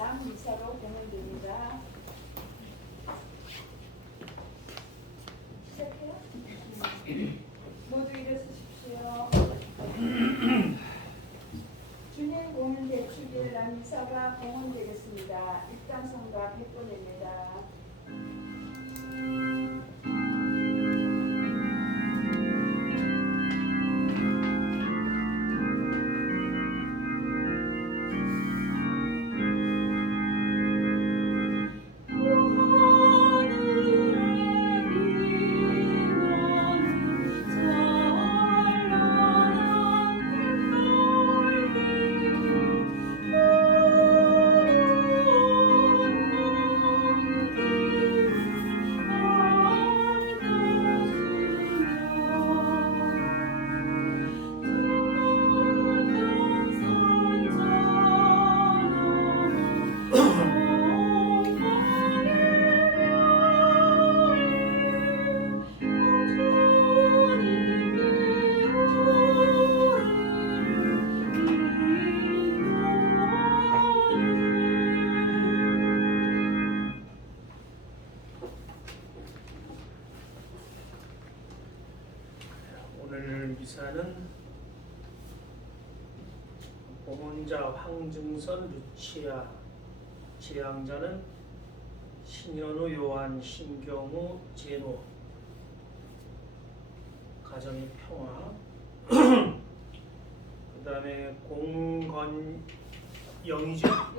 남미사로 공헌됩니다. 시작해요? 모두 일어서십시오. 주님 공헌 대축일 남미사가 공헌되겠습니다. 입당성과 백도입니다. 오늘 미사는 봉헌자 황증선 루치아, 제양자는 신현우 요한 신경우 제노, 가정의 평화. 그 다음에 공건영이죠.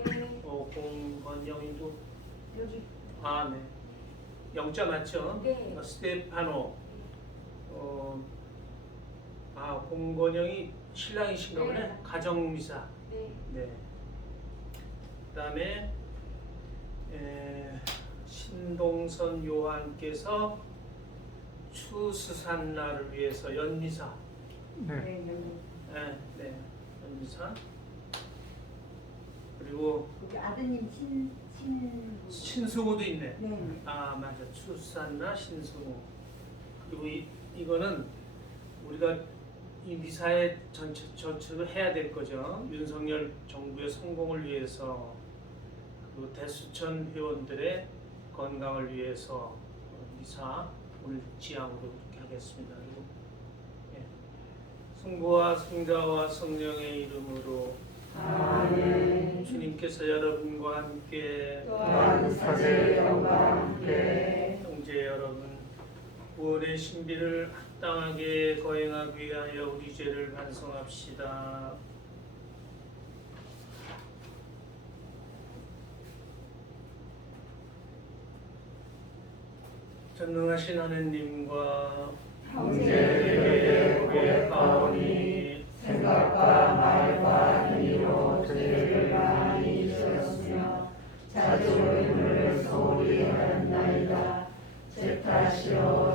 네. 공건영이도 여기. 네. 영자 맞죠? 네. 스테파노. 공건영이 신랑이신가 보네. 네. 가정미사. 네. 네. 그다음에 신동선 요한께서 추수산날을 위해서 연미사. 네. 네. 연미사. 그리고 우리 아드님 신승우도 있네. 네. 맞아. 추수산날 신승우. 그리고 이거는 우리가 이 미사의 전체로 해야 될 거죠. 윤석열 정부의 성공을 위해서, 그리고 대수천 회원들의 건강을 위해서 미사 오늘 지향으로 그렇게 하겠습니다. 그리고 성부와 성자와 성령의 이름으로 아멘. 주님께서 여러분과 함께 또한 사제 영과 함께 형제 여러분, 구원의 신비를 합당하게 거행하기 위하여 우리 죄를 반성합시다. 전능하신 하느님과 형제에게 고백하오니 생각과 말과 행위로 죄를 많이 지었으며 자주 힘을 소홀히 하였나이다. 제 탓이요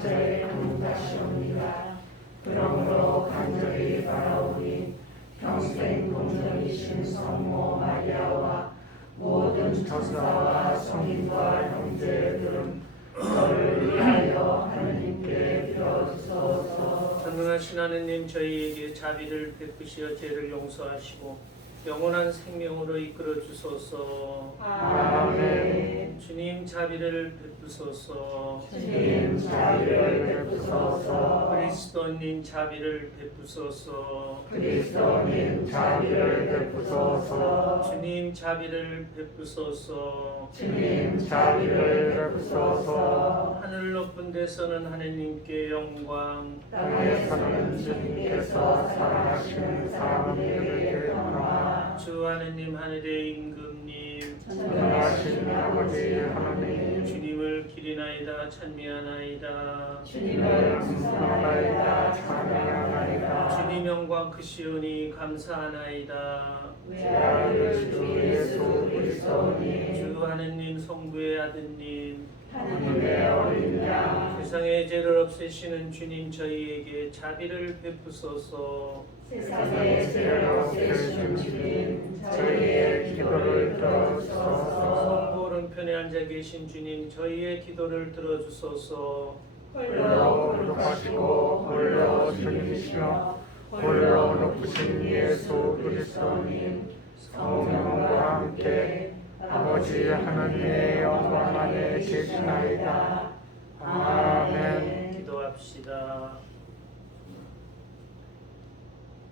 저의 큰 탓이옵니다. 그러므로 간절히 바라오니 평생 동정이신 성모 마리아와 모든 천사와 성인과 형제들은 저를 위하여 하느님께 빌어주소서. 전능하신 하느님, 저희에게 자비를 베푸시어 죄를 용서하시고 영원한 생명으로 이끌어 주소서. 아멘. 주님, 자비를 베푸소서. 주님 자비를 베푸소서. 그리스도님, 자비를 베푸소서. 그리스도님 자비를 베푸소서. 주님, 자비를 베푸소서. 주님 자비를 베푸소서. 하늘 높은 데서는 하느님께 영광, 땅에서는 주님께서 사랑하시는 사람들에게 평화. 주 하느님 하늘의 임금님, 전능하신 아버지 하나님, 주님을 기리나이다 찬미하나이다. 주님을 찬송하나이다 찬양하나이다. 주님 영광 크시오니 감사하나이다. 위하여 주 예수 그리스도니 주 하느님 성부의 아드님, 하나님의 어린 양 세상의 죄를 없애시는 주님, 저희에게 자비를 베푸소서. 세상의 죄를 없애시는 주님 저희의 기도를 들어주소서. 성부 오른편에 앉아 계신 주님, 저희의 기도를 들어주소서. 홀로 거룩하시고 홀로 주님이시며 홀로 높으신 예수 그리스도님 성령과 함께 아버지 하나님의 영광 안에 계시나이다. 아멘. 기도합시다.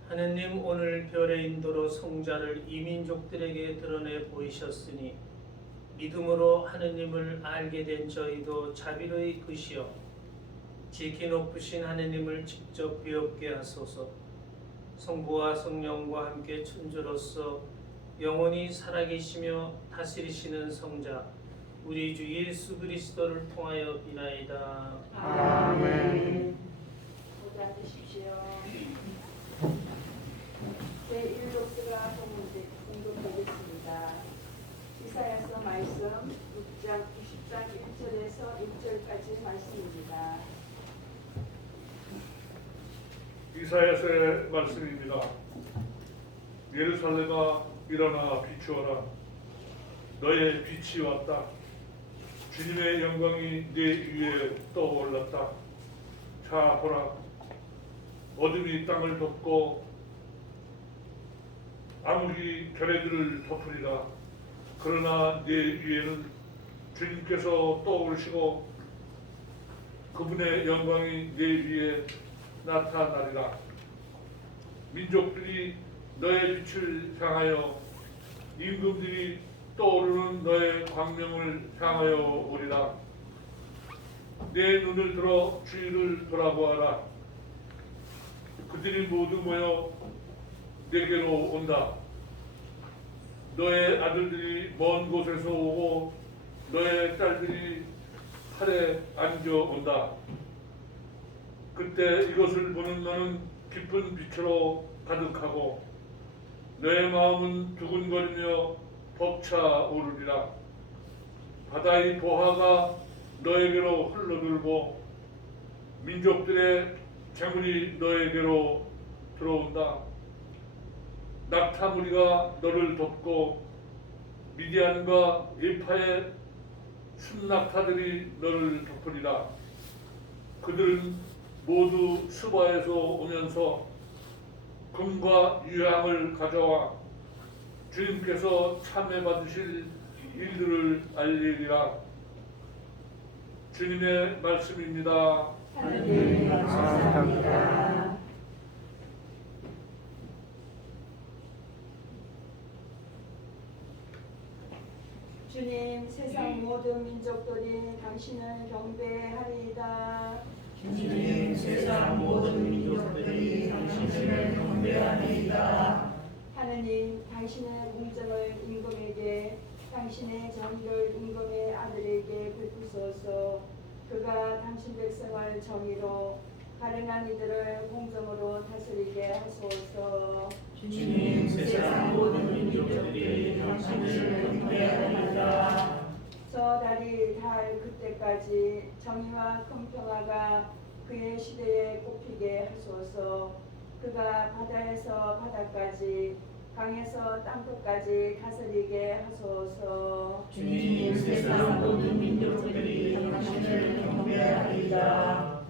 하느님, 오늘 별의 인도로 성자를 이민족들에게 드러내 보이셨으니 믿음으로 하느님을 알게 된 저희도 자비로 이끄시어 지키 높으신 하느님을 직접 배웁게 하소서. 성부와 성령과 함께 천주로서 영원히 살아계시며 다스리시는 성자 우리 주 예수 그리스도를 통하여 비나이다. 아멘. 모두 앉으십시오. 제1녹수가 공급되겠습니다. 이사야서 말씀 6장 90장 1절에서 6절까지 말씀입니다. 이사야서의 말씀입니다. 예루살렘아 일어나 비추어라. 너의 빛이 왔다. 주님의 영광이 네 위에 떠올랐다. 자 보라. 어둠이 땅을 덮고 암흑이 결의들을 덮으리라. 그러나 네 위에는 주님께서 떠오르시고 그분의 영광이 네 위에 나타나리라. 민족들이 너의 빛을 향하여 임금들이 떠오르는 너의 광명을 향하여 오리라. 내 눈을 들어 주위를 돌아보아라. 그들이 모두 모여 내게로 온다. 너의 아들들이 먼 곳에서 오고 너의 딸들이 팔에 앉아 온다. 그때 이것을 보는 너는 깊은 빛으로 가득하고 너의 마음은 두근거리며 벅차오르리라. 바다의 보화가 너에게로 흘러들고 민족들의 재물이 너에게로 들어온다. 낙타무리가 너를 덮고 미디안과 에파의 순낙타들이 너를 덮으리라. 그들은 모두 수바에서 오면서 금과 유향을 가져와 주님께서 참회 받으실 일들을 알리리라. 주님의 말씀입니다. 하느님 감사합니다. 주님, 세상 모든 민족들이 당신을 경배하리이다. 주님, 세상 모든 민족들이 당신을 경배하리이다. 하느님, 당신의 공정을 임금에게, 당신의 정의를 임금의 아들에게 베푸소서. 그가 당신 백성을 정의로, 가련한 이들을 공정으로 다스리게 하소서. 주님, 세상 모든 민족들이 당신을 경배하리이다. 저 달이 달 그때까지 정의와 큰 평화가 그의 시대에 꼽히게 하소서. 그가 바다에서 바다까지, 강에서 땅끝까지 다스리게 하소서. 주님, 세상 모든 민족들이 당신을 경배하리이다.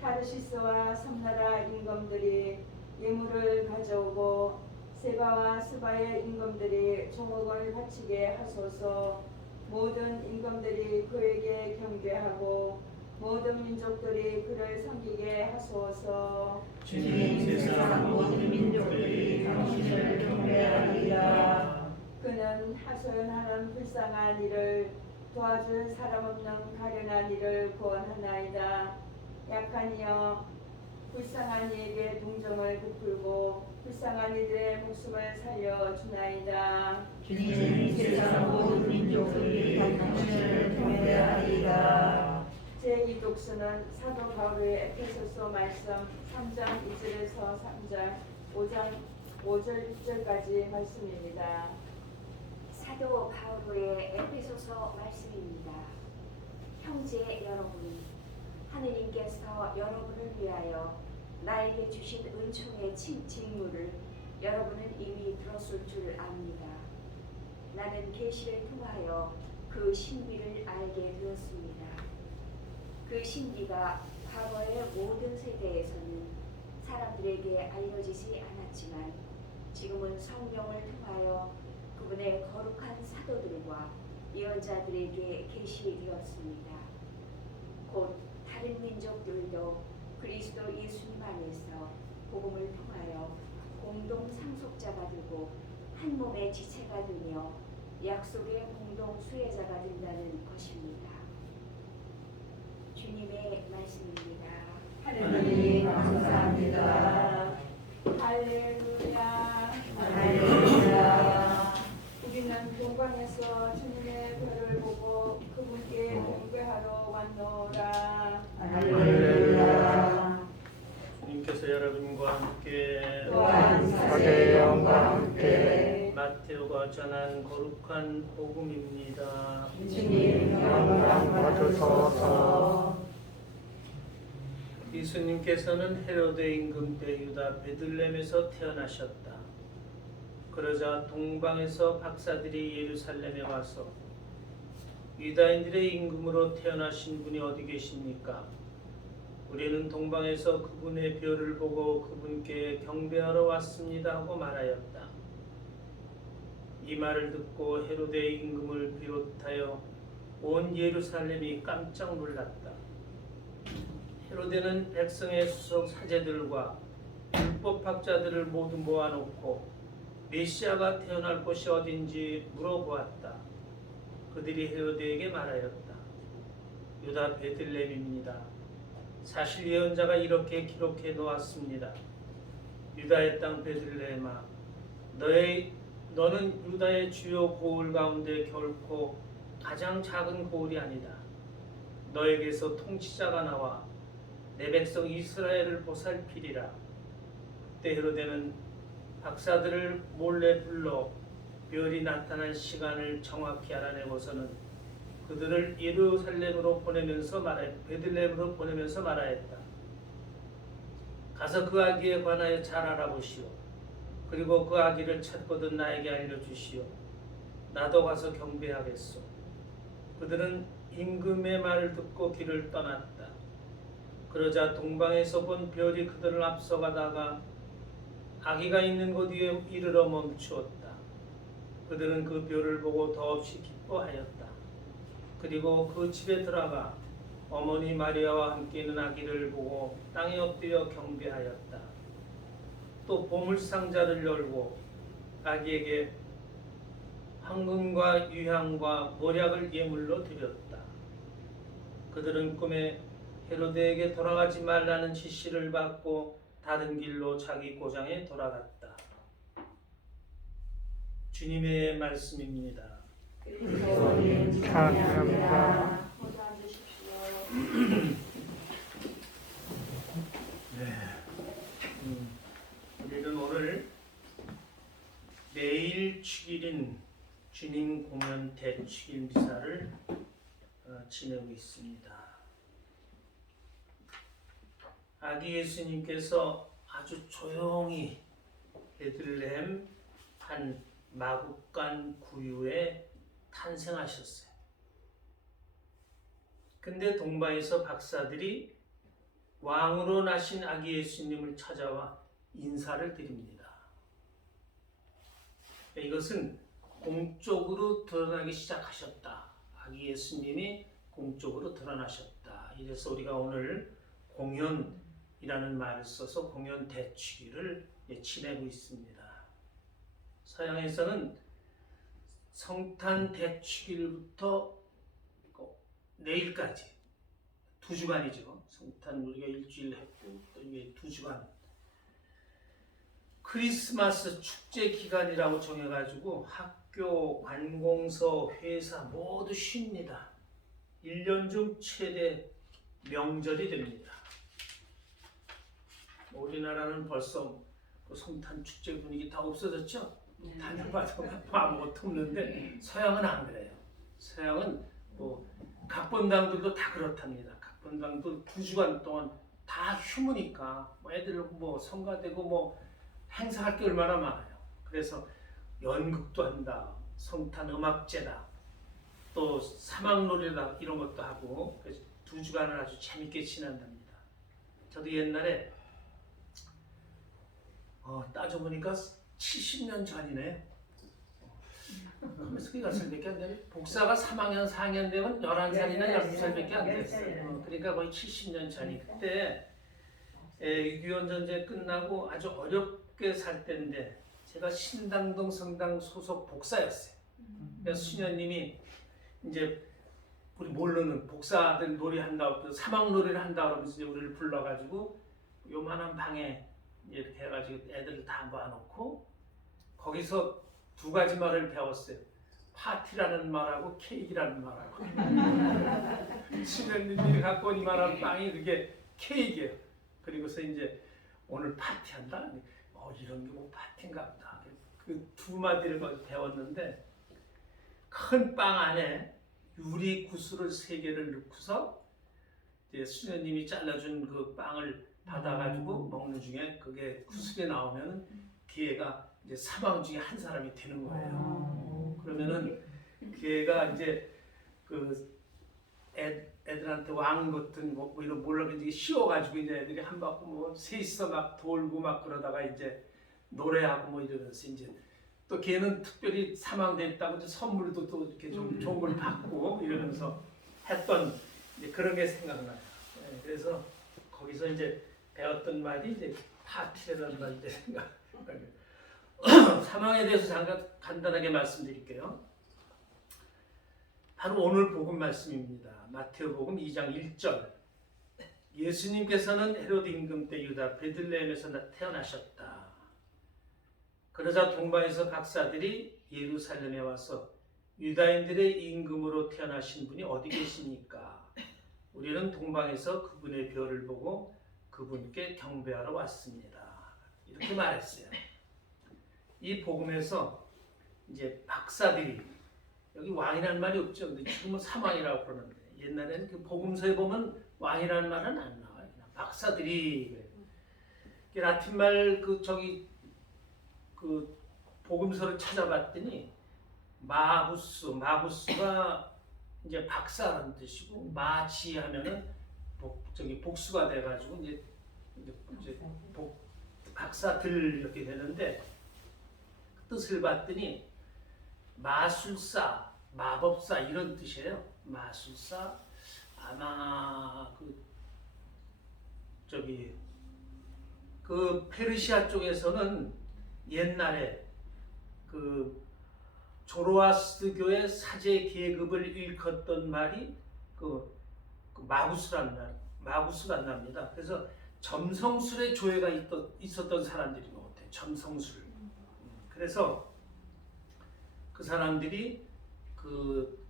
타르시스와 섬나라 임금들이 예물을 가져오고 세바와 스바의 임금들이 종옥을 바치게 하소서. 모든 임금들이 그에게 경배하고 모든 민족들이 그를 섬기게 하소서. 주님, 세상 모든 민족들이 당신을 경배하리이다. 그는 하소연하는 불쌍한 이를 도와줄 사람 없는 가련한 이를 구원하나이다. 약한 이여 불쌍한 이에게 동정을 베풀고 불쌍한 이들의 목숨을 살려주나이다. 주님, 세상 모든 민족들이 당신을 경배하리이다. 제2독서는 사도 바울의 에베소서 말씀 3장 2절에서 3장 5장 5절 6절까지 말씀입니다. 사도 바울의 에베소서 말씀입니다. 형제 여러분, 하느님께서 여러분을 위하여 나에게 주신 은총의 직무를 여러분은 이미 들었을 줄 압니다. 나는 계시를 통하여 그 신비를 알게 되었습니다. 그 신비가 과거의 모든 세대에서는 사람들에게 알려지지 않았지만 지금은 성령을 통하여 그분의 거룩한 사도들과 예언자들에게 계시되었습니다. 곧 다른 민족들도 그리스도 예수님 안에서 복음을 통하여 공동 상속자가 되고 한 몸의 지체가 되며 약속의 공동 수혜자가 된다는 것입니다. 주님의 말씀입니다. 하나님 감사합니다. 할렐루야. 할렐루야. 우리는 동방에서 주님의 별을 보고 그분께 경배하러 왔노라. 할렐루야. 주님께서 여러분과 함께 또한 사제의 영과 함께 마테오가 전한 거룩한 복음입니다. 주님 영광 받으소서. 예수님께서는 헤로데 임금 때 유다 베들레헴에서 태어나셨다. 그러자 동방에서 박사들이 예루살렘에 와서 유다인들의 임금으로 태어나신 분이 어디 계십니까? 우리는 동방에서 그분의 별을 보고 그분께 경배하러 왔습니다 하고 말하였다. 이 말을 듣고 헤로데 임금을 비롯하여 온 예루살렘이 깜짝 놀랐다. 헤로데는 백성의 수석 사제들과 율법학자들을 모두 모아놓고 메시아가 태어날 곳이 어딘지 물어보았다. 그들이 헤로데에게 말하였다. 유다 베들레헴입니다. 사실 예언자가 이렇게 기록해 놓았습니다. 유다의 땅 베들레헴아, 너는 유다의 주요 고을 가운데 결코 가장 작은 고을이 아니다. 너에게서 통치자가 나와 내 백성 이스라엘을 보살피리라. 그때 헤로데는 박사들을 몰래 불러 별이 나타난 시간을 정확히 알아내고서는 그들을 예루살렘으로 베들레헴으로 보내면서 말하였다. 가서 그 아기에 관하여 잘 알아보시오. 그리고 그 아기를 찾거든 나에게 알려주시오. 나도 가서 경배하겠소. 그들은 임금의 말을 듣고 길을 떠났다. 그러자 동방에서 본 별이 그들을 앞서가다가 아기가 있는 곳 위에 이르러 멈추었다. 그들은 그 별을 보고 더없이 기뻐하였다. 그리고 그 집에 들어가 어머니 마리아와 함께 있는 아기를 보고 땅에 엎드려 경배하였다. 또 보물상자를 열고 아기에게 황금과 유향과 몰약을 예물로 드렸다. 그들은 꿈에 헤로데에게 돌아가지 말라는 지시를 받고 다른 길로 자기 고장에 돌아갔다. 주님의 말씀입니다. 그리스도님 찬양합니다. 모두 앉으십시오. 우리는 오늘 내일 축일인 주님 공연 대축일 미사를 지내고 있습니다. 아기 예수님께서 아주 조용히 베들레헴 한 마국간 구유에 탄생하셨어요. 근데 동방에서 박사들이 왕으로 나신 아기 예수님을 찾아와 인사를 드립니다. 이것은 공적으로 드러나기 시작하셨다. 아기 예수님이 공적으로 드러나셨다. 이래서 우리가 오늘 공연이라는 말을 써서 공연 대축일을 지내고 있습니다. 서양에서는 성탄 대축일부터 내일까지 2주간이죠. 성탄 우리가 일주일 했고 또 이게 2주간 크리스마스 축제 기간이라고 정해가지고 학교, 관공서, 회사 모두 쉽니다. 1년 중 최대 명절이 됩니다. 우리나라는 벌써 그 성탄 축제 분위기 다 없어졌죠? 다녀봐도 아무것도 없는데 서양은 안 그래요. 서양은 뭐 각본당들도 다 그렇답니다. 각본당도 2주간 동안 다 휴무니까 뭐 애들 뭐 성가되고 뭐 행사할 게 얼마나 많아요. 그래서 연극도 한다, 성탄 음악제다, 또 사막놀이다 이런 것도 하고 그래서 2주간을 아주 재밌게 지낸답니다. 저도 옛날에 따져보니까 70년 전이네. 그러면서 몇 살밖에 안 돼. 복사가 3학년 4학년 되면 11살이나 12살밖에 안 됐어요. 그러니까 거의 70년 전이. 그때 6.25 전쟁 끝나고 아주 어렵게 살 때인데 제가 신당동 성당 소속 복사였어요. 그래서 수녀님이 이제 우리 모르는 복사들 놀이한다고 사막 놀이를 한다 그러면서 이제 우리를 불러가지고 요만한 방에 이렇게 해가지고 애들을 다 모아놓고 거기서 두 가지 말을 배웠어요. 파티라는 말하고 케이크라는 말하고. 수녀님이 갖고 온 이만한 빵이 그게 케이크예요. 그리고서 이제 오늘 파티한다. 이런 게 뭐 파티인가 보다. 그 두 마디를 배웠는데 큰 빵 안에 유리 구슬을 3개를 넣고서 이제 수녀님이 잘라준 그 빵을 받아가지고 먹는 중에 그게 구슬이 나오면 그 애가 이제 사방 중에 한 사람이 되는 거예요. 그러면은 그 애가 이제 그 애들한테 왕 같은 뭐 이런 몰라 이제 씌워가지고 이제 애들이 한 바퀴 뭐 셋이서 막 돌고 막 그러다가 이제 노래하고 뭐 이러면서 이제 또 걔는 특별히 사망돼 있다고 이제 선물도 또 이렇게 좀 좋은 걸 받고 이러면서 했던 이제 그런 게 생각나요. 그래서 거기서 이제 배웠던 말이 이제 파티라는 말인데 사망에 대해서 잠깐 간단하게 말씀드릴게요. 바로 오늘 복음 말씀입니다. 마태복음 2장 1절. 예수님께서는 헤로드 임금 때 유다 베들레헴에서 태어나셨다. 그러자 동방에서 박사들이 예루살렘에 와서 유다인들의 임금으로 태어나신 분이 어디 계십니까? 우리는 동방에서 그분의 별을 보고 그분께 경배하러 왔습니다. 이렇게 말했어요. 이 복음에서 이제 박사들이 여기 왕이라는 말이 없죠. 근데 지금은 사망이라고 그러는데 옛날에는 그 복음서에 보면 왕이라는 말은 안 나와요. 그냥 박사들이 라틴 말 그 복음서를 찾아봤더니 마구스가 이제 박사라는 뜻이고 마지 하면은 복수가 돼가지고 이제 박사들 이렇게 되는데 그 뜻을 봤더니 마술사, 마법사 이런 뜻이에요. 마술사 아마 그 페르시아 쪽에서는 옛날에 그 조로아스트교의 사제 계급을 일컫던 말이 그 마구스란 납니다. 그래서 점성술의 조예가 있었던 사람들인 것 같아요. 점성술. 그래서 그 사람들이 그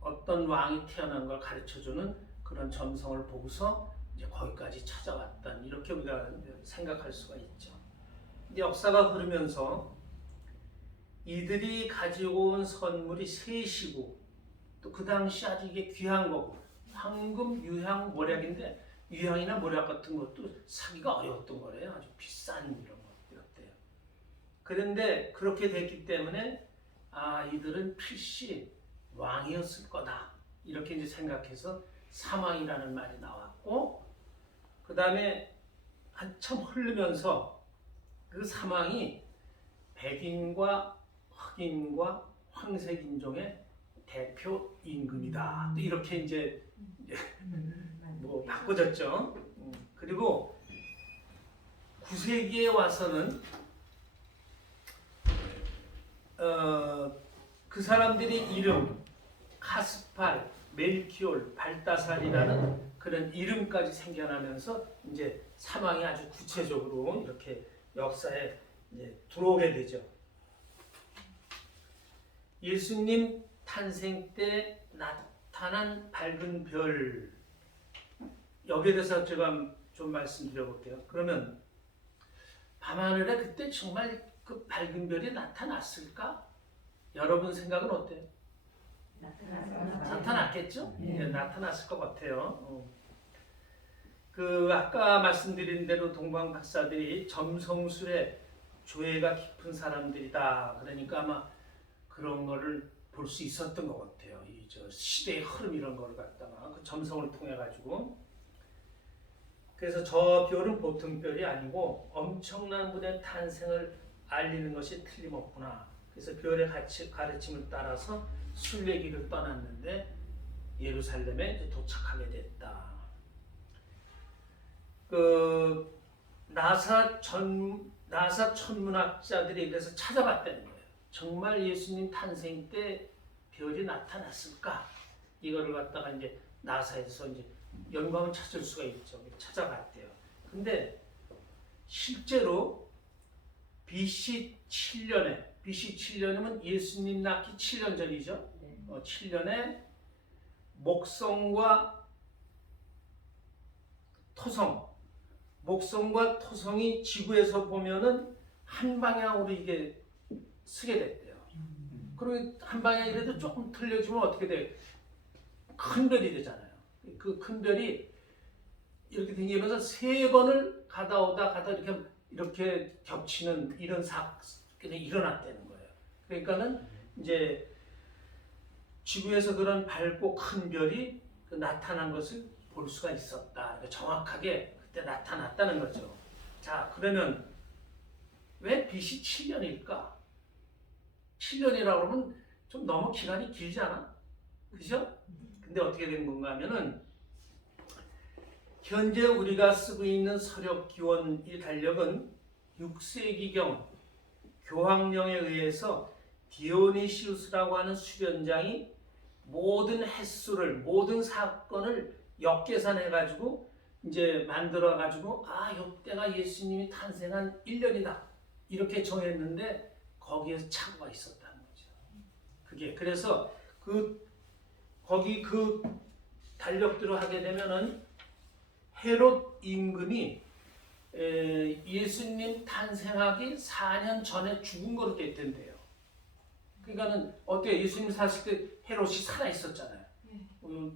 어떤 왕이 태어난 걸 가르쳐주는 그런 점성을 보고서 이제 거기까지 찾아왔다. 이렇게 우리가 생각할 수가 있죠. 역사가 흐르면서 이들이 가지고 온 선물이 셋이고 또 그 당시 아주 이게 귀한 거고 황금, 유향, 모략인데 유향이나 모략 같은 것도 사기가 어려웠던 거래요. 아주 비싼 이런 것들이었대요. 그런데 그렇게 됐기 때문에 이들은 필시 왕이었을 거다. 이렇게 이제 생각해서 사망이라는 말이 나왔고 그 다음에 한참 흐르면서 그 사망이 백인과 흑인과 황색 인종의 대표 임금이다. 또 이렇게 이제 뭐 바꿔졌죠. 그리고 9세기에 와서는 그 사람들의 이름 카스팔, 멜키올, 발다살이라는 그런 이름까지 생겨나면서 이제 사망이 아주 구체적으로 이렇게 역사에 이제 들어오게 되죠. 예수님 탄생 때 나타난 밝은 별 여기에 대해서 제가 좀 말씀드려볼게요. 그러면 밤하늘에 그때 정말 그 밝은 별이 나타났을까? 여러분 생각은 어때요? 나타났겠죠? 네, 나타났을 것 같아요. 그 아까 말씀드린 대로 동방 박사들이 점성술에 조예가 깊은 사람들이다. 그러니까 아마 그런 거를 볼 수 있었던 것 같아요. 이 시대의 흐름 이런 거를 갖다가 그 점성을 통해 가지고. 그래서 저 별은 보통 별이 아니고 엄청난 분의 탄생을 알리는 것이 틀림없구나. 그래서 별의 가르침을 따라서 순례길을 떠났는데 예루살렘에 이제 도착하게 됐다. 그 나사 천문학자들이 그래서 찾아봤다는 거예요. 정말 예수님 탄생 때 별이 나타났을까? 이거를 갖다가 이제 나사에서 이제 영감을 찾을 수가 있죠. 찾아봤대요. 근데 실제로 BC 7년이면 예수님 낳기 7년 전이죠. 7년에 목성과 토성이 지구에서 보면은 한 방향으로 이게 서게 됐대요. 그리고 한 방향이라도 조금 틀려지면 어떻게 돼요? 큰 별이 되잖아요. 그 큰 별이 이렇게 생기면서 3번을 가다 오다 이렇게 겹치는 이런 사건이 일어났다는 거예요. 그러니까는 이제 지구에서 그런 밝고 큰 별이 나타난 것을 볼 수가 있었다. 정확하게 그때 나타났다는 거죠. 자, 그러면 왜 BC 7년일까? 7년이라고 그러면 좀 너무 기간이 길지 않아? 그죠? 근데 어떻게 된 건가 하면은 현재 우리가 쓰고 있는 서력 기원의 달력은 6세기경 교황령에 의해서 디오니시우스라고 하는 수련장이 모든 횟수를, 모든 사건을 역계산해가지고 이제 만들어가지고 이때가 예수님이 탄생한 1년이다 이렇게 정했는데 거기에서 착오가 있었다는 거죠. 그게 그래서 거기 그 달력대로 하게 되면은 헤롯 임금이 예수님 탄생하기 4년 전에 죽은 거로 돼 있던데요. 그러니까는 어때요? 예수님 사실 때 헤롯이 살아 있었잖아요.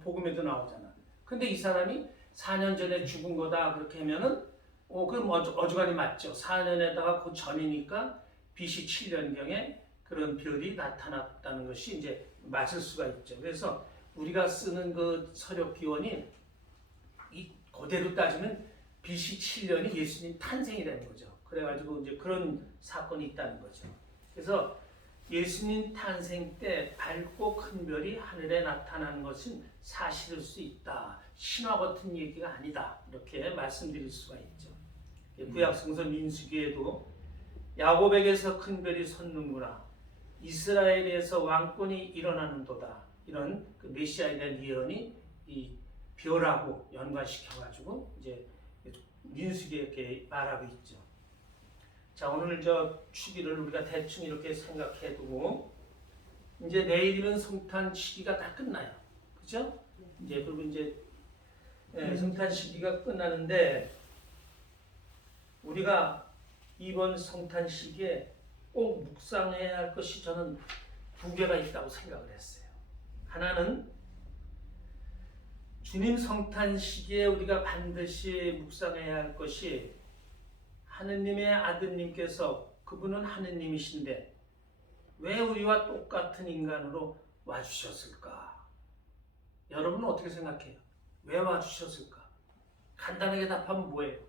복음에도 나오잖아. 근데 이 사람이 4년 전에 죽은 거다 그렇게 하면은 그럼 어지간히 맞죠. 4년에다가 그 전이니까 BC 7년경에 그런 별이 나타났다는 것이 이제 맞을 수가 있죠. 그래서 우리가 쓰는 그 서력 기원이 그대로 따지면 BC 7년이 예수님 탄생이 되는 거죠. 그래가지고 이제 그런 사건이 있다는 거죠. 그래서 예수님 탄생 때 밝고 큰 별이 하늘에 나타나는 것은 사실일 수 있다. 신화 같은 얘기가 아니다. 이렇게 말씀드릴 수가 있죠. 구약 성서 민수기에도 야곱에게서 큰 별이 솟는구나. 이스라엘에서 왕권이 일어나는도다. 이런 그 메시아에 대한 예언이 이 별하고 연관시켜가지고 이제 민수기에 이렇게 말하고 있죠. 자, 오늘 주기를 우리가 대충 이렇게 생각해두고 이제 내일이면 성탄 시기가 다 끝나요. 그죠? 이제 그리고 이제 성탄 시기가 끝나는데 우리가 이번 성탄 시기에 꼭 묵상해야 할 것이 저는 2개가 있다고 생각을 했어요. 하나는 주님 성탄 시기에 우리가 반드시 묵상해야 할 것이 하느님의 아드님께서 그분은 하느님이신데 왜 우리와 똑같은 인간으로 와주셨을까? 여러분은 어떻게 생각해요? 왜 와주셨을까? 간단하게 답하면 뭐예요?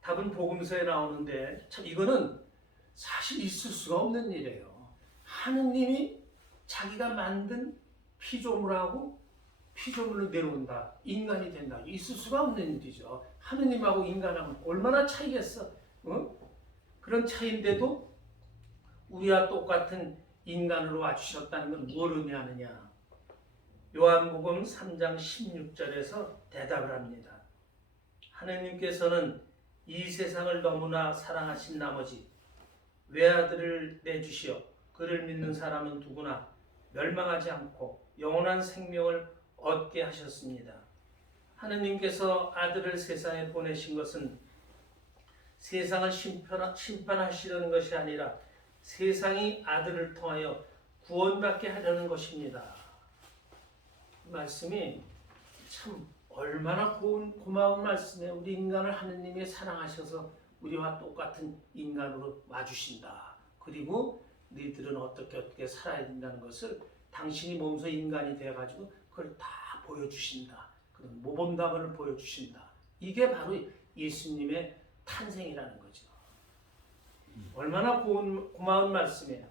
답은 복음서에 나오는데 참 이거는 사실 있을 수가 없는 일이에요. 하느님이 자기가 만든 피조물하고 피조물로 내려온다. 인간이 된다. 있을 수가 없는 일이죠. 하느님하고 인간하고 얼마나 차이겠어. 그런 차이인데도 우리와 똑같은 인간으로 와주셨다는 건 뭘 의미하느냐. 요한복음 3장 16절에서 대답을 합니다. 하느님께서는 이 세상을 너무나 사랑하신 나머지 외아들을 내주시어 그를 믿는 사람은 누구나 멸망하지 않고 영원한 생명을 얻게 하셨습니다. 하느님께서 아들을 세상에 보내신 것은 세상을 심판하시려는 것이 아니라 세상이 아들을 통하여 구원받게 하려는 것입니다. 이 말씀이 참 얼마나 고마운 말씀이에요. 우리 인간을 하느님이 사랑하셔서 우리와 똑같은 인간으로 와주신다. 그리고 너희들은 어떻게 살아야 된다는 것을 당신이 몸소 인간이 되어가지고 그걸 다 보여주신다. 그런 모범답안을 보여주신다. 이게 바로 예수님의 탄생이라는 거죠. 얼마나 고마운 말씀이에요.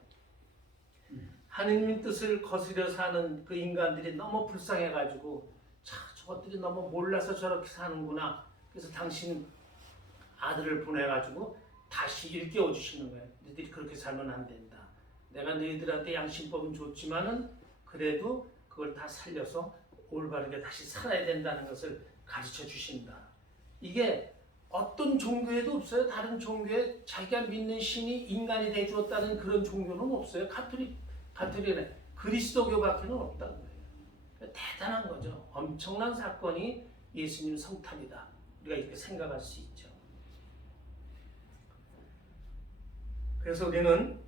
하느님 뜻을 거스려 사는 그 인간들이 너무 불쌍해가지고 저것들이 너무 몰라서 저렇게 사는구나. 그래서 당신 아들을 보내가지고 다시 일깨워 주시는 거예요. 너희들이 그렇게 살면 안 된다. 내가 너희들한테 양심법은 줬지만은 그래도 그걸 다 살려서 올바르게 다시 살아야 된다는 것을 가르쳐 주신다. 이게 어떤 종교에도 없어요. 다른 종교에 자기가 믿는 신이 인간이 돼 주었다는 그런 종교는 없어요. 가톨릭은 그리스도교밖에는 없다는 거예요. 대단한 거죠. 엄청난 사건이 예수님 성탄이다. 우리가 이렇게 생각할 수 있죠. 그래서 우리는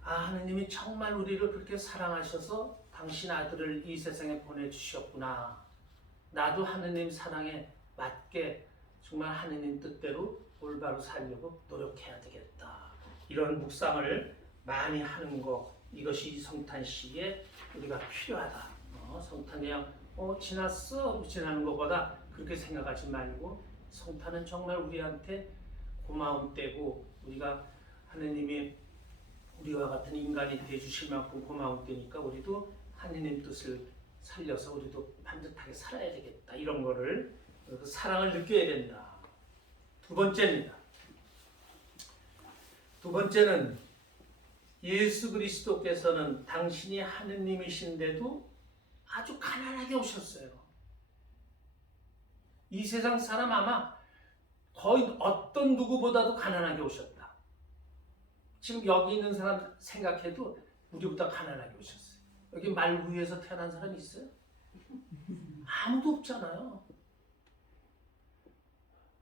하느님이 정말 우리를 그렇게 사랑하셔서 당신 아들을 이 세상에 보내주셨구나. 나도 하느님 사랑에 맞게 정말 하느님 뜻대로 올바로 살려고 노력해야 되겠다. 이런 묵상을 많이 하는 거, 이것이 성탄 시기에 우리가 필요하다. 성탄 그냥 지났어 지나는 것보다 그렇게 생각하지 말고 성탄은 정말 우리한테 고마운 때고 우리가 하느님이 우리와 같은 인간이 되어주실 만큼 고마운 때니까 우리도 하느님 뜻을 살려서 우리도 반듯하게 살아야 되겠다. 이런 거를 그 사랑을 느껴야 된다. 두 번째입니다. 두 번째는 예수 그리스도께서는 당신이 하느님이신데도 아주 가난하게 오셨어요. 이 세상 사람 아마 거의 어떤 누구보다도 가난하게 오셨다. 지금 여기 있는 사람 생각해도 우리보다 가난하게 오셨어요. 여기 말 위에서 태어난 사람 있어요? 아무도 없잖아요.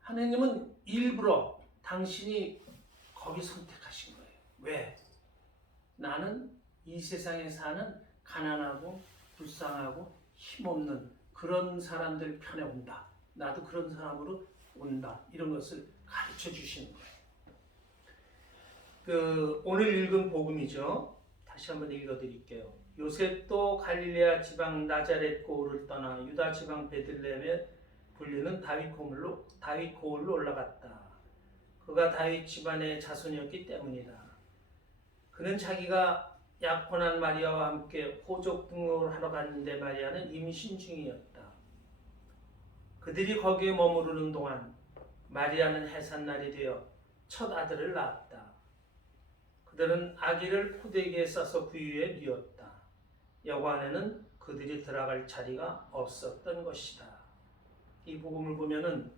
하느님은 일부러 당신이 거기 선택하신 거예요. 왜? 나는 이 세상에 사는 가난하고 불쌍하고 힘없는 그런 사람들 편에 온다. 나도 그런 사람으로 온다. 이런 것을 가르쳐 주시는 거예요. 오늘 읽은 복음이죠. 다시 한번 읽어드릴게요. 요셉도 갈릴레아 지방 나자렛 고을을 떠나 유다 지방 베들레헴에 불리는 다윗 고을로 올라갔다. 그가 다윗 집안의 자손이었기 때문이다. 그는 자기가 약혼한 마리아와 함께 호적 등록을 하러 갔는데 마리아는 임신 중이었다. 그들이 거기에 머무르는 동안 마리아는 해산날이 되어 첫 아들을 낳았다. 그들은 아기를 포대기에 싸서 구유에 뉘었다. 여관에는 그들이 들어갈 자리가 없었던 것이다. 이 복음을 보면은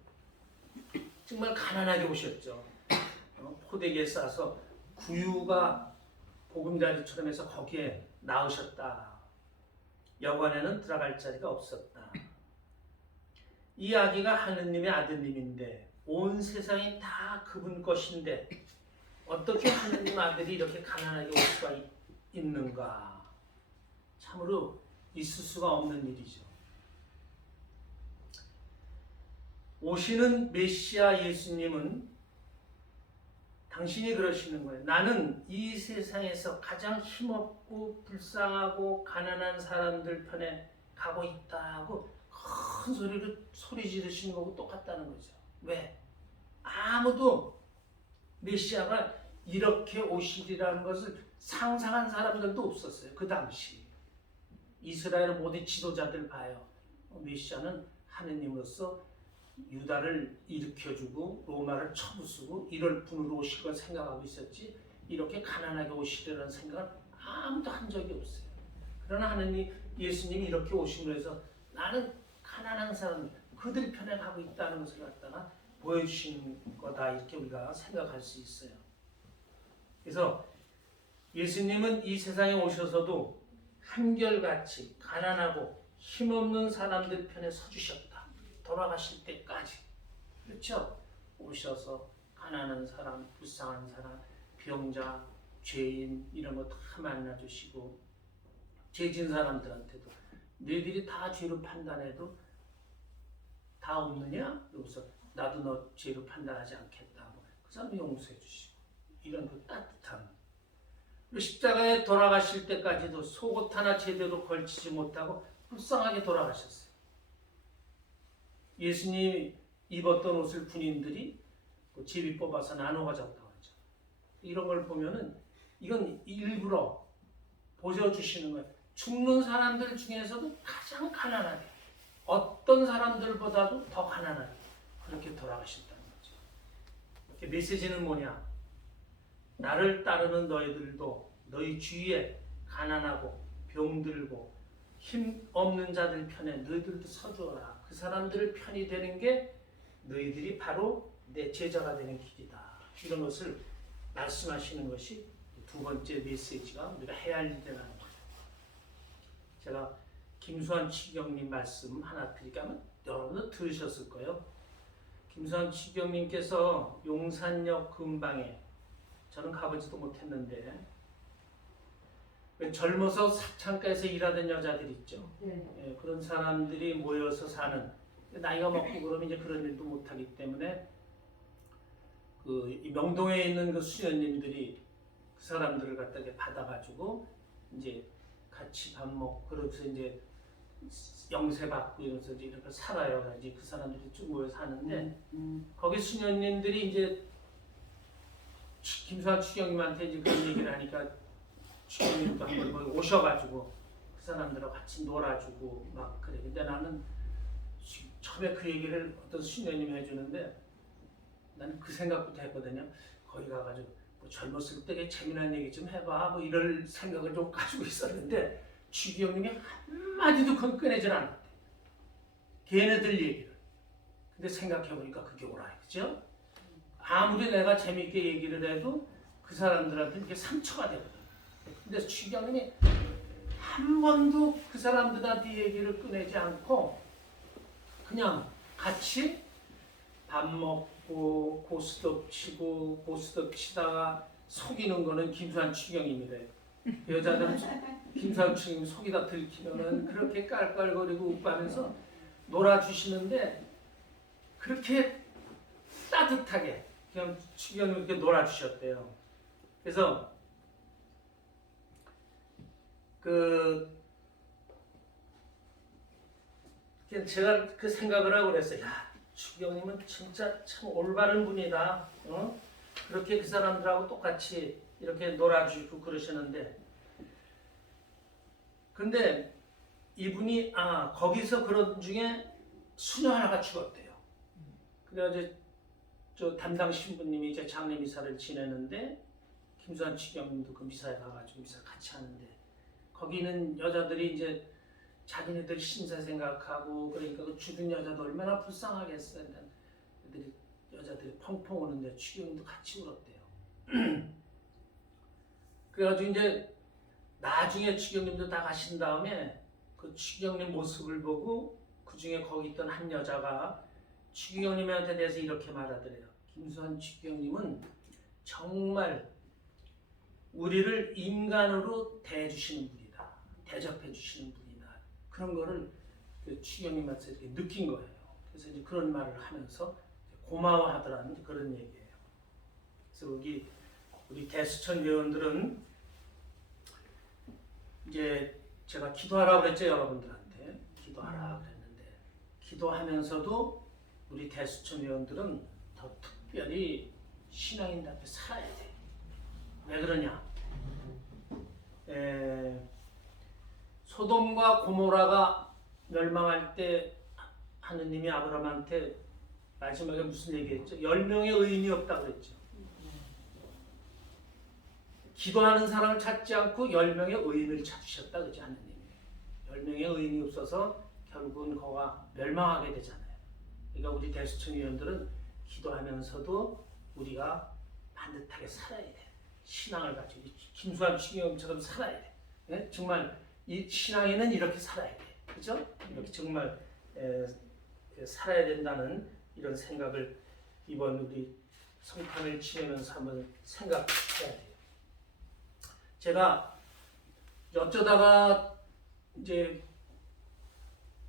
정말 가난하게 오셨죠. 포대기에 싸서 구유가 보금자리처럼 해서 거기에 낳으셨다. 여관에는 들어갈 자리가 없었다. 이 아기가 하느님의 아드님인데 온 세상이 다 그분 것인데 어떻게 하느님 아들이 이렇게 가난하게 올 수가 있는가? 참으로 있을 수가 없는 일이죠. 오시는 메시아 예수님은 당신이 그러시는 거예요. 나는 이 세상에서 가장 힘없고 불쌍하고 가난한 사람들 편에 가고 있다 하고 큰 소리로 소리 지르시는 거고 똑같다는 거죠. 왜? 아무도 메시아가 이렇게 오시리라는 것을 상상한 사람들도 없었어요. 그 당시 이스라엘 모든 지도자들 봐요. 메시아는 하느님으로서 유다를 일으켜주고 로마를 쳐부수고 이럴 분으로 오실 걸 생각하고 있었지 이렇게 가난하게 오시리라는 생각은 아무도 한 적이 없어요. 그러나 하느님 예수님이 이렇게 오심으로 해서 나는 가난한 사람 그들 편에 가고 있다는 것을 갖다가 보여주신 거다 이렇게 우리가 생각할 수 있어요. 그래서 예수님은 이 세상에 오셔서도 한결같이 가난하고 힘없는 사람들 편에 서주셨다. 돌아가실 때까지. 그렇죠? 오셔서 가난한 사람, 불쌍한 사람, 병자, 죄인 이런 거 다 만나주시고 죄진 사람들한테도 너희들이 다 죄로 판단해도 다 없느냐? 여기서 나도 너 죄로 판단하지 않겠다고 그 사람 용서해 주시고 이런 그 따뜻함. 십자가에 돌아가실 때까지도 속옷 하나 제대로 걸치지 못하고 불쌍하게 돌아가셨어요. 예수님이 입었던 옷을 군인들이 그 제비 뽑아서 나눠 가졌다고 하죠. 이런 걸 보면은 이건 일부러 보여주시는 거예요. 죽는 사람들 중에서도 가장 가난하게, 어떤 사람들보다도 더 가난하게 그렇게 돌아가셨다는 거죠. 이렇게 메시지는 뭐냐? 나를 따르는 너희들도 너희 주위에 가난하고 병들고 힘 없는 자들 편에 너희들도 서주어라. 그 사람들을 편이 되는 게 너희들이 바로 내 제자가 되는 길이다. 이런 것을 말씀하시는 것이 두 번째 메시지가 우리가 해야 할 일이라는 거예요. 제가 김수환 추기경님 말씀 하나 드리면 여러분도 들으셨을 거예요. 김수환 추기경님께서 용산역 근방에, 저는 가보지도 못했는데, 젊어서 사창가에서 일하던 여자들 있죠. 예, 그런 사람들이 모여서 사는, 나이가 먹고 그러면 이제 그런 일도 못하기 때문에 이 명동에 있는 그 수녀님들이 그 사람들을 갖다가 받아가지고 이제 같이 밥 먹고 그러면서 이제 영세 받고 이러면서 이제 이렇게 살아요. 이제 그 사람들이 쭉 모여 사는데 거기 수녀님들이 이제 김수환 추경님한테 이제 그런 얘기를 하니까 추경님도 한번 거기 오셔가지고 그 사람들하고 같이 놀아주고 막 그래. 근데 나는 처음에 그 얘기를 어떤 수녀님이 해주는데 나는 그 생각부터 했거든요. 거기 가가지고 뭐 젊었을 때 재미난 얘기 좀 해봐 뭐 이럴 생각을 좀 가지고 있었는데 추기경님이 한마디도 그건 꺼내질 않았대. 걔네들 얘기를. 근데 생각해보니까 그게 오라, 그죠? 아무리 내가 재밌게 얘기를 해도 그 사람들한테 이게 상처가 되거든. 근데 추기경님이 한 번도 그 사람들한테 얘기를 꺼내지 않고 그냥 같이 밥 먹고 고스톱 치고 고스톱 치다가 속이는 거는 김수환 추기경입니다. 여자들은 김수환 추기경 속이다 들키면은 그렇게 깔깔거리고 웃고하면서 놀아주시는데 그렇게 따뜻하게 그냥 추기경이 이렇게 놀아주셨대요. 그래서 제가 그 생각을 하고 그랬어요. 야, 추기경님은 진짜 참 올바른 분이다. 그렇게 그 사람들하고 똑같이 이렇게 놀아주고 그러시는데, 근데 이분이 거기서 그런 중에 수녀 하나가 죽었대요. 그래가지고 저 담당 신부님이 이제 장례 미사를 지내는데 김수환 추기경님도 그 미사에 가가지고 미사 같이 하는데 거기는 여자들이 이제 자기네들 신세 생각하고 그러니까 그 죽은 여자도 얼마나 불쌍하겠어요. 여자들이 펑펑 우는데 추기경님도 같이 울었대요. 그래가지고 이제 나중에 추기경님도 다 가신 다음에 그 추기경님 모습을 보고 그 중에 거기 있던 한 여자가 추기경님한테 대해서 이렇게 말하더래요. 김수환 추기경님은 정말 우리를 인간으로 대해주시는 분이다. 대접해 주시는 분이다. 그런 거를 그 추기경님한테 이렇게 느낀 거예요. 그래서 이제 그런 말을 하면서 고마워하더라는 그런 얘기예요. 그래서 여기 우리 대수천 회원들은 이제 제가 기도하라고 그랬죠. 여러분들한테 기도하라 그랬는데 기도하면서도 우리 대수천 회원들은 더 특별히 신앙인답게 살아야 돼. 왜 그러냐? 소돔과 고모라가 멸망할 때 하느님이 아브라함한테 마지막에 무슨 얘기했죠? 10명의 의인이 없다 그랬죠. 기도하는 사람을 찾지 않고 10명의 의인을 찾으셨다 그러지 하느님이. 10명의 의인이 없어서 결국은 거가 멸망하게 되잖아요. 그러니까 우리 대수천 위원들은 기도하면서도 우리가 반듯하게 살아야 돼. 신앙을 가지고 김수환 추기경처럼 살아야 돼. 네? 정말 이 신앙인은 이렇게 살아야 돼. 그죠? 이렇게 정말 살아야 된다는 이런 생각을 이번 우리 성탄을 지내면서 한번 생각해야 돼요. 제가 어쩌다가 이제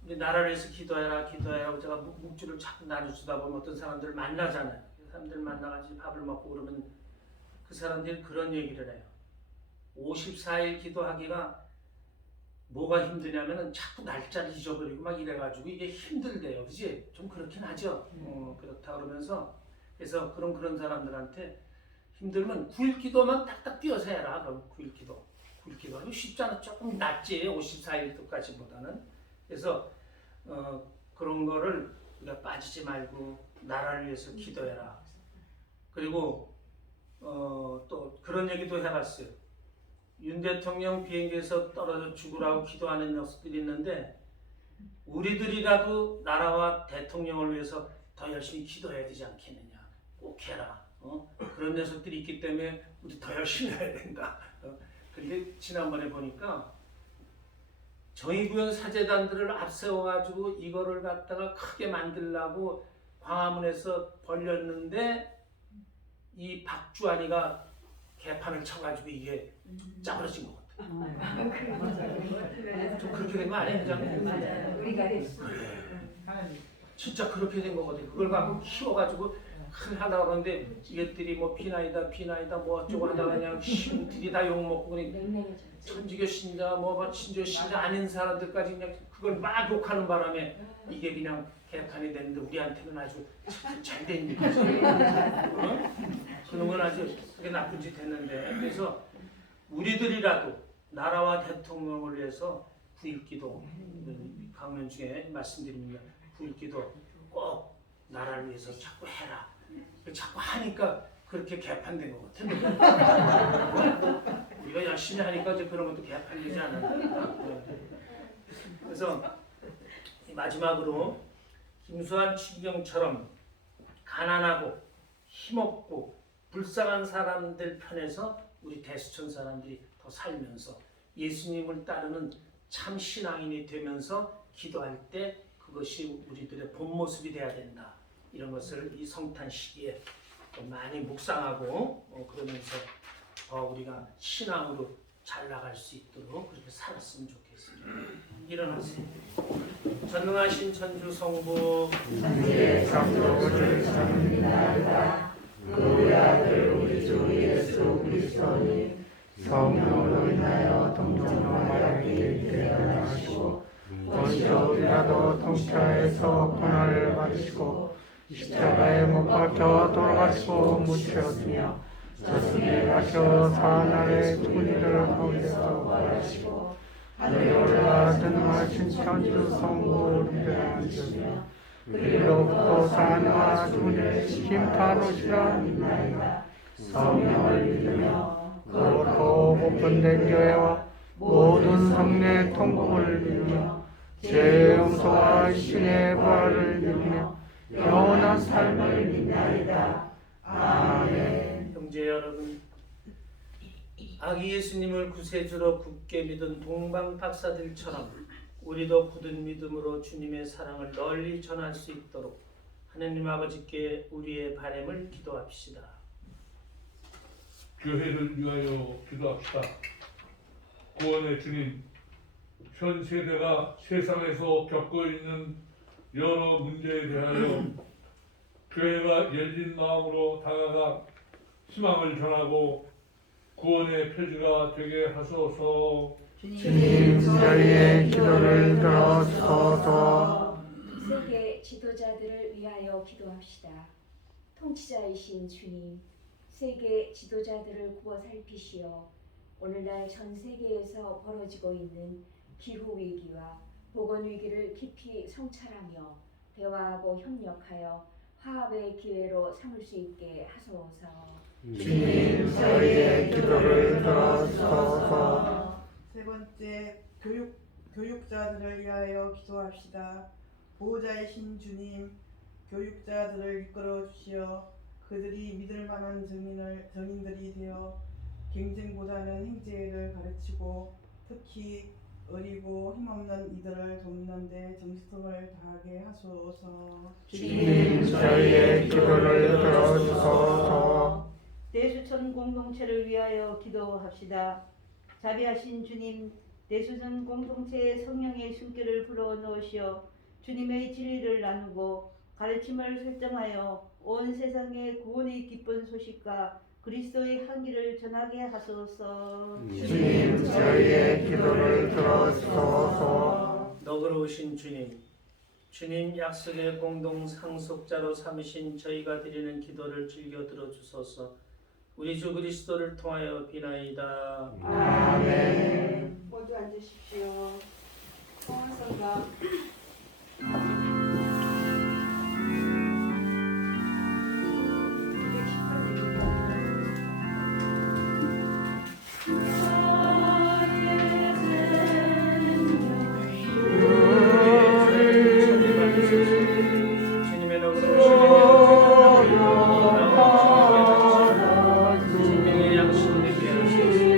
나라를 위해서 기도해라 기도해라고 제가 묵주를 자꾸 나눠주다 보면 어떤 사람들을 만나잖아요. 그 사람들 만나가지고 밥을 먹고 그러면 그 사람들이 그런 얘기를 해요. 54일 기도하기가 뭐가 힘드냐면은 자꾸 날짜를 잊어버리고 막 이래가지고 이게 힘들대요. 그지? 좀 그렇긴 하죠. 그렇다 그러면서 그래서 그런 사람들한테 힘들면 9일 기도만 딱딱 뛰어서 해라. 그럼 9일 기도. 9일 기도. 이거 쉽지 않아. 조금 낫지. 54일까지보다는. 그래서 그런 거를 우리가 빠지지 말고 나라를 위해서 기도해라. 그리고 또 그런 얘기도 해봤어요. 윤 대통령 비행기에서 떨어져 죽으라고 기도하는 녀석들이 있는데 우리들이라도 나라와 대통령을 위해서 더 열심히 기도해야 되지 않겠느냐. 꼭 해라. 그런 녀석들이 있기 때문에 우리 더 열심히 해야 된다. 그런데 지난번에 보니까 정의구현 사제단들을 앞세워가지고 이거를 갖다가 크게 만들려고 광화문에서 벌렸는데 이 박주환이가 개판을 쳐가지고 이게 짜버려진 것 같아요. 좀 그렇게 된 거 아니에요, 회장님? 맞아요. 우리가 했어. 진짜 그렇게 된 거거든요. 그걸 갖고 키워가지고 하려고 그러는데 이것들이 뭐 비나이다 뭐 어쩌고 하다가 그냥 신들이 다 욕먹고 그냥 맹맹해졌지. 천주교 신자 뭐 신조 신자 아닌 사람들까지 그냥 그걸 막 욕하는 바람에 이게 그냥 개판이 됐는데 우리한테는 아주 잘 된 일이죠. 그런 건 아주 그게 나쁜 짓 했는데 그래서 우리들이라도 나라와 대통령을 위해서 9일 기도 강연 중에 말씀드립니다. 9일 기도 꼭 나라를 위해서 자꾸 해라. 자꾸 하니까 그렇게 개판된 것 같아요. 우리가 열심히 하니까 이제 그런 것도 개판되지 않았나. 그래서 마지막으로 김수환 추기경처럼 가난하고 힘없고 불쌍한 사람들 편에서 우리 대수천 사람들이 더 살면서 예수님을 따르는 참 신앙인이 되면서 기도할 때 그것이 우리들의 본 모습이 돼야 된다. 이런 것을 이 성탄 시기에 많이 묵상하고 그러면서 우리가 신앙으로 잘 나갈 수 있도록 그렇게 살았으면 좋겠습니다. 일어나세요. 전능하신 천주 성부 천지의 창조를 섬기나이다. 그의 아들 우리 주 예수 그리스도님 성령으로 인하여 동정녀 마리아에게 태어나시고 본시오 빌라도 통치하에서 고난을 받으시고 십자가에 못 박혀 돌아가시고 묻혔으며 저승에 가셔 사흘날에 죽은 이들 가운데서 부활하시고 하늘에 올라 전능하신 천주 성부 우리를 앉으시며 그리로부터 산과 죽은 이를 심판하시라 믿나이다. 성령을 믿으며 거룩하고 복분된 교회와 모든 성례 통곡을 믿으며 죄 용서와 신의 부활을 믿으며 영원한 삶을 믿나이다. 아멘. 형제 여러분, 아기 예수님을 구세주로 굳게 믿은 동방 박사들처럼 우리도 굳은 믿음으로 주님의 사랑을 널리 전할 수 있도록 하느님 아버지께 우리의 바람을 기도합시다. 교회를 위하여 기도합시다. 구원의 주님, 현 세대가 세상에서 겪고 있는 여러 문제에 대하여 교회가 열린 마음으로 다가가 희망을 전하고 구원의 표지가 되게 하소서. 주님 저희의 기도를 들어주소서. 세계 지도자들을 위하여 기도합시다. 통치자이신 주님, 세계 지도자들을 구워 살피시어 오늘날 전 세계에서 벌어지고 있는 기후 위기와 보건 위기를 깊이 성찰하며 대화하고 협력하여 화합의 기회로 삼을 수 있게 하소서. 주님 저희의 기도를 들어주소서. 세 번째, 교육자들을 위하여 기도합시다. 보호자이신 주님, 교육자들을 이끌어 주시어 그들이 믿을 만한 정인들이 되어 경쟁보다는 행제를 가르치고 특히 어리고 힘없는 이들을 돕는 데 정성을 다하게 하소서. 주님 저희의 기도를 들어주소서. 대수천 공동체를 위하여 기도합시다. 자비하신 주님, 대수천 공동체에 성령의 숨결을 불어넣으시어 주님의 진리를 나누고 가르침을 설정하여 온 세상에 구원의 기쁜 소식과 그리스도의 향기를 전하게 하소서. 주님 저희의 기도를 들어주소서. 너그러우신 주님, 주님 약속의 공동 상속자로 삼으신 저희가 드리는 기도를 즐겨 들어주소서. 우리 주 그리스도를 통하여 비나이다. 아멘. 모두 앉으십시오. 성원성가 주님의 너그러우시며 생명의 양식을 내게 하소서.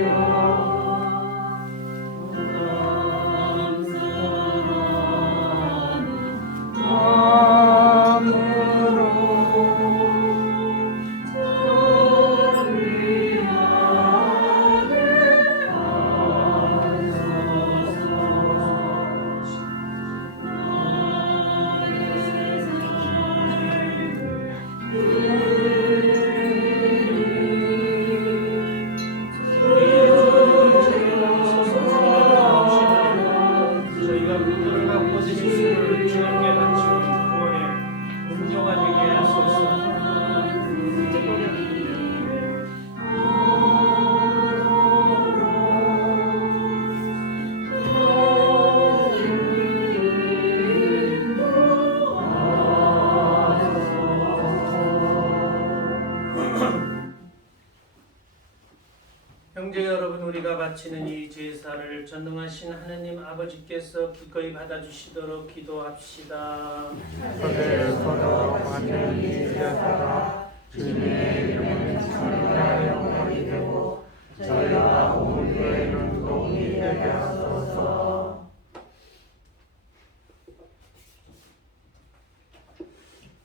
저희가 그들을 갖고 예수를 주님께 바치는 구원의 음료가 되게 하소서. 형제 여러분, 우리가 바치는 이 제사를 전능하신 하나님 아버지께서 기꺼이 받아주시도록 기도합시다. 그대에서도 완전히 제사가 주님의 이름을 찬양하여 영광이 되고 저희와 온 교회는 도움이 되게 하소서.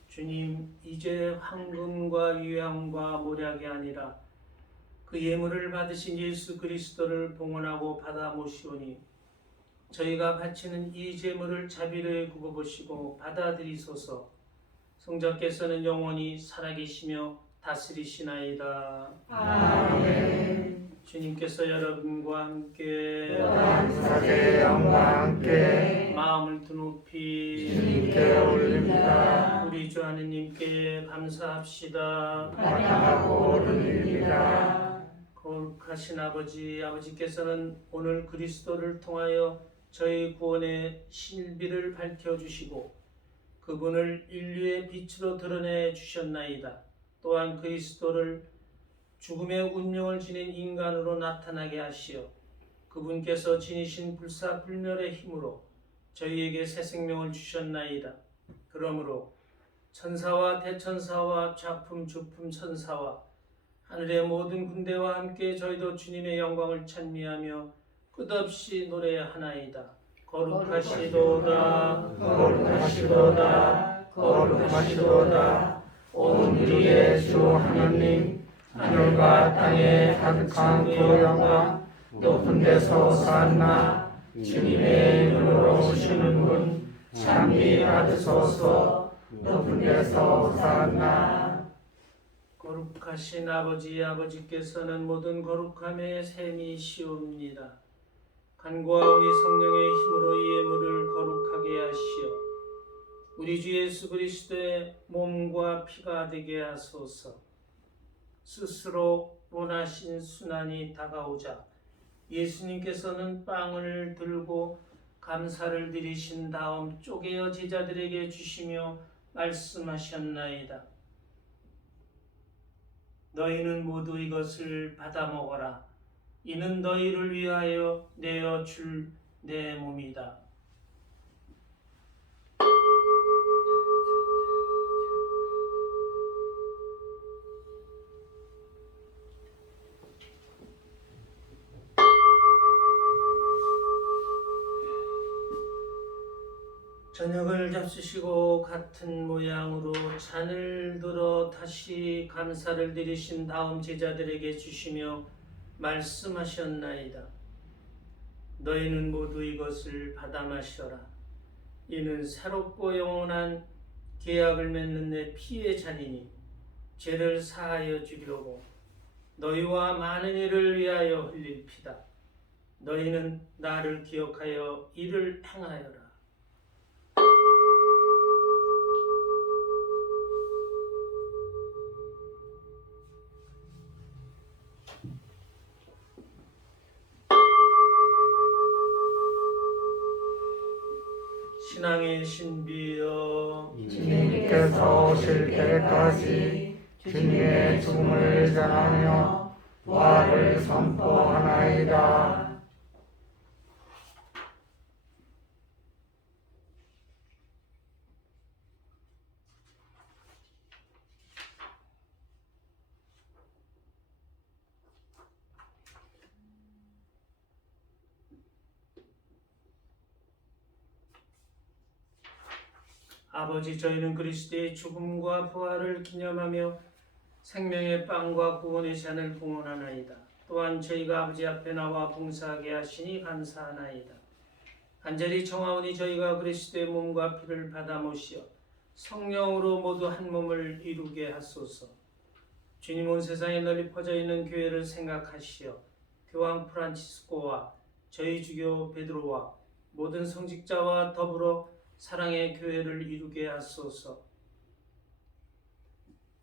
주님, 이제 황금과 유향과 모략이 아니라 그 예물을 받으신 예수 그리스도를 봉헌하고 받아 모시오니 저희가 바치는 이 제물을 자비로이 굽어보시고 받아들이소서. 성자께서는 영원히 살아계시며 다스리시나이다. 아멘. 주님께서 여러분과 함께 감사의 영과 함께 마음을 드높이 주님께 올립니다. 우리 주 하느님께 감사합시다. 마땅하고 옳으니이다. 거룩하신 아버지께서는 오늘 그리스도를 통하여 저희 구원의 신비를 밝혀주시고 그분을 인류의 빛으로 드러내 주셨나이다. 또한 그리스도를 죽음의 운명을 지닌 인간으로 나타나게 하시어 그분께서 지니신 불사불멸의 힘으로 저희에게 새 생명을 주셨나이다. 그러므로 천사와 대천사와 좌품 주품 천사와 하늘의 모든 군대와 함께 저희도 주님의 영광을 찬미하며 끝없이 노래하나이다. 거룩하시도다, 거룩하시도다, 거룩하시도다. 온 우리의 주 하나님, 하늘과 땅에 가득한 그 영광, 높은 데서 샀나 주님의 이름으로 오시는 분 찬미 받으소서. 높은 데서 샀나. 거룩하신 아버지께서는 모든 거룩함의 셈이시옵니다. 간구와 우리 성령의 힘으로 이 예물을 거룩하게 하시어 우리 주 예수 그리스도의 몸과 피가 되게 하소서. 스스로 원하신 순환이 다가오자 예수님께서는 빵을 들고 감사를 드리신 다음 쪼개어 제자들에게 주시며 말씀하셨나이다. 너희는 모두 이것을 받아 먹어라. 이는 너희를 위하여 내어 줄 내 몸이다. 저녁을 잡수시고 같은 모양으로 잔을 들어 다시 감사를 드리신 다음 제자들에게 주시며 말씀하셨나이다. 너희는 모두 이것을 받아 마셔라. 이는 새롭고 영원한 계약을 맺는 내 피의 잔이니 죄를 사하여 주려고 너희와 많은 이를 위하여 흘릴 피다. 너희는 나를 기억하여 이를 행하여라. 신앙의 신비여 주님께서 오실 때까지 주님의 죽음을 전하며 부활을 선포하나이다. 아버지, 저희는 그리스도의 죽음과 부활을 기념하며 생명의 빵과 구원의 잔을 봉헌하나이다. 또한 저희가 아버지 앞에 나와 봉사하게 하시니 감사하나이다. 간절히 청하오니 저희가 그리스도의 몸과 피를 받아 모시어 성령으로 모두 한 몸을 이루게 하소서. 주님, 온 세상에 널리 퍼져 있는 교회를 생각하시어 교황 프란치스코와 저희 주교 베드로와 모든 성직자와 더불어 사랑의 교회를 이루게 하소서.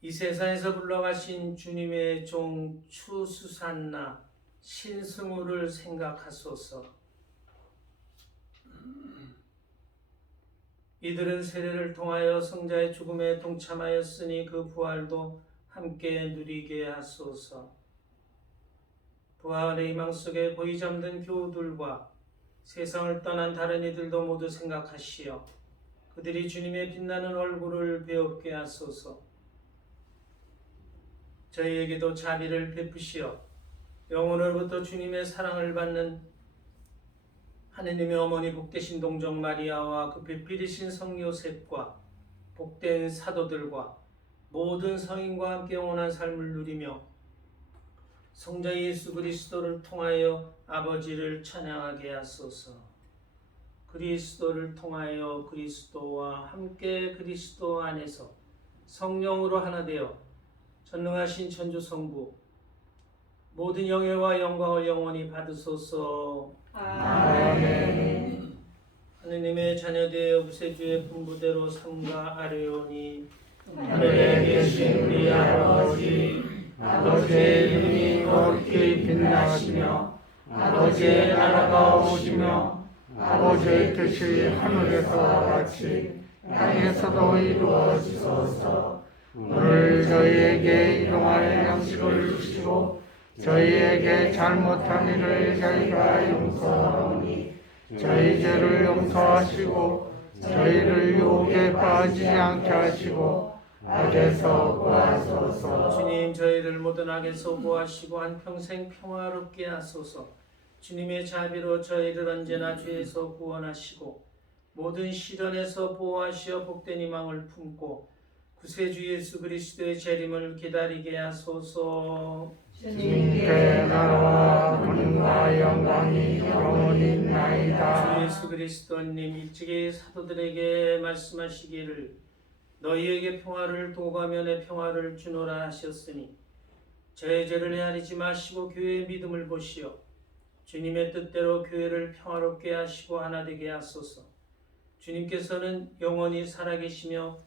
이 세상에서 불러가신 주님의 종 추수산나 신승우를 생각하소서. 이들은 세례를 통하여 성자의 죽음에 동참하였으니 그 부활도 함께 누리게 하소서. 부활의 희망 속에 고이 잠든 교우들과 세상을 떠난 다른 이들도 모두 생각하시어 그들이 주님의 빛나는 얼굴을 배웁게 하소서. 저희에게도 자비를 베푸시어 영혼으로부터 주님의 사랑을 받는 하느님의 어머니 복되신 동정 마리아와 그 배필이신 성 요셉과 복된 사도들과 모든 성인과 함께 영원한 삶을 누리며 성자 예수 그리스도를 통하여 아버지를 찬양하게 하소서. 그리스도를 통하여 그리스도와 함께 그리스도 안에서 성령으로 하나 되어 전능하신 천주성부 모든 영예와 영광을 영원히 받으소서. 아멘. 하느님의 자녀되어 구세주의 분부대로 삼가 아뢰오니 하늘에 계신 우리 아버지, 아버지의 이름이 거룩히 빛나시며 아버지의 나라가 오시며 아버지의 뜻이 하늘에서와 같이 땅에서도 이루어지소서. 오늘 저희에게 일용할 양식을 주시고 저희에게 잘못한 일을 저희가 용서하오니 저희 죄를 용서하시고 저희를 유혹에 빠지지 않게 하시고 악에서 구하소서. 주님, 저희를 모든 악에서 구하시고 한평생 평화롭게 하소서. 주님의 자비로 저희를 언제나 죄에서 구원하시고 모든 시련에서 보호하시어 복된 희망을 품고 구세주 예수 그리스도의 재림을 기다리게 하소서. 주님께 나라와 권능과 영광이 영원히 있나이다. 주 예수 그리스도님, 일찍이 사도들에게 말씀하시기를 너희에게 평화를 도가며 내 평화를 주노라 하셨으니 저의 죄를 헤아리지 마시고 교회의 믿음을 보시어 주님의 뜻대로 교회를 평화롭게 하시고 하나 되게 하소서. 주님께서는 영원히 살아계시며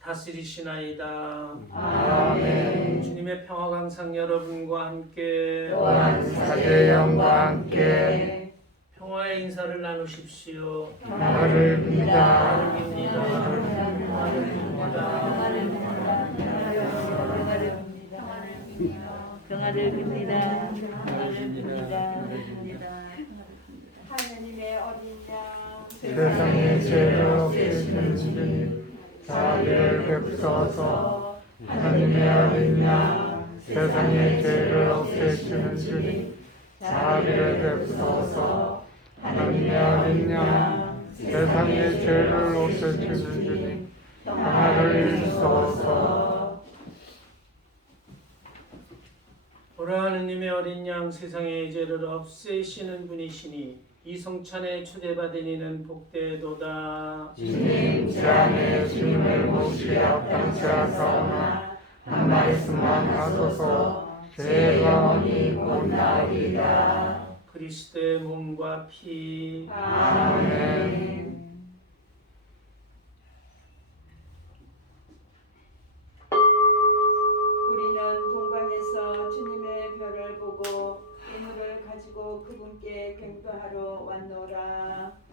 다스리시나이다. 아멘. 주님의 평화가 항상 여러분과 함께 또한 사제형과 함께 평화의 인사를 나누십시오. 평화를 빕니다. 평화를 빕니다. 하느님의 어린 양 세상의 죄를 없애시는 주님, 자비를 베푸소서. 하나님의 어린 양, 세상의 죄를 없애시는 주님, 자비를 베푸소서. 하나님의 어린 양, 세상의 죄를 없애시는 주님, 평화를 주소서. 보라, 하느님의 어린 양, 세상의 죄를 없애시는 분이시니 이 성찬에 초대받은 이는 복되도다. 주님, 제 안에 주님의 몫이 합당치 않사오나 한 말씀만 하소서. 제 영혼이 곧 나으리다. 그리스도의 몸과 피. 아멘. 우리는 동방에서 주님의 별을 것을 보고 예물을 가지고 그분께 경배하러 왔노라.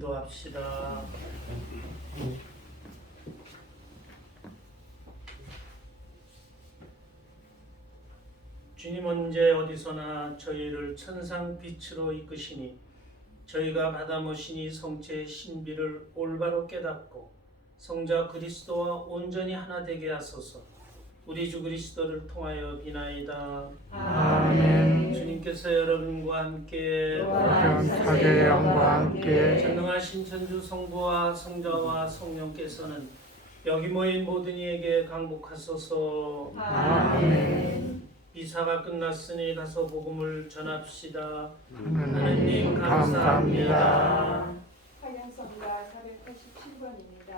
기도합시다. 주님 언제 어디서나 저희를 천상 빛으로 이끄시니 저희가 받아 모신 이 성체의 신비를 올바로 깨닫고 성자 그리스도와 온전히 하나 되게 하소서. 우리 주 그리스도를 통하여 비나이다. 아멘. 주님께서 여러분과 함께 영사의 영과 함께 전능하신 천주 성부와 성자와 성령께서는 여기 모인 모든 이에게 강복하소서. 아멘. 미사가 끝났으니 가서 복음을 전합시다. 하느님 감사합니다. 한양성가 487번입니다.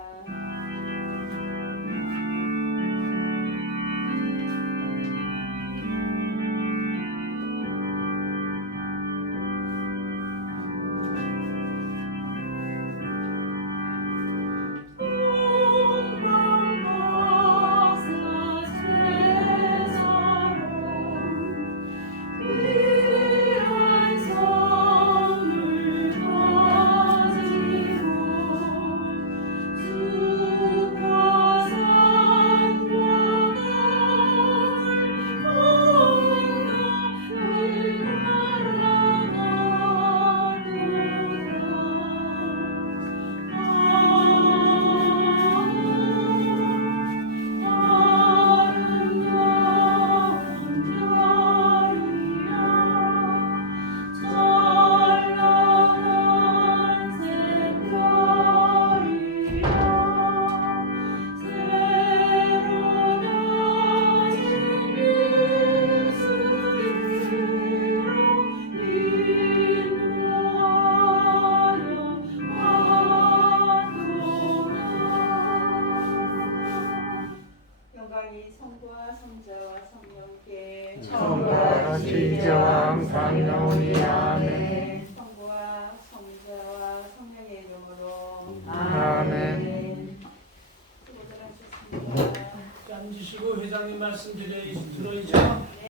영광이 성부와 성자와 성령께 처음과 같이 이제와 항상 영원히 아멘. 성부와 성자와 성령의 이름으로 아멘. 수고들 하셨습니다. 앉으시고 회장님 말씀 들어야죠.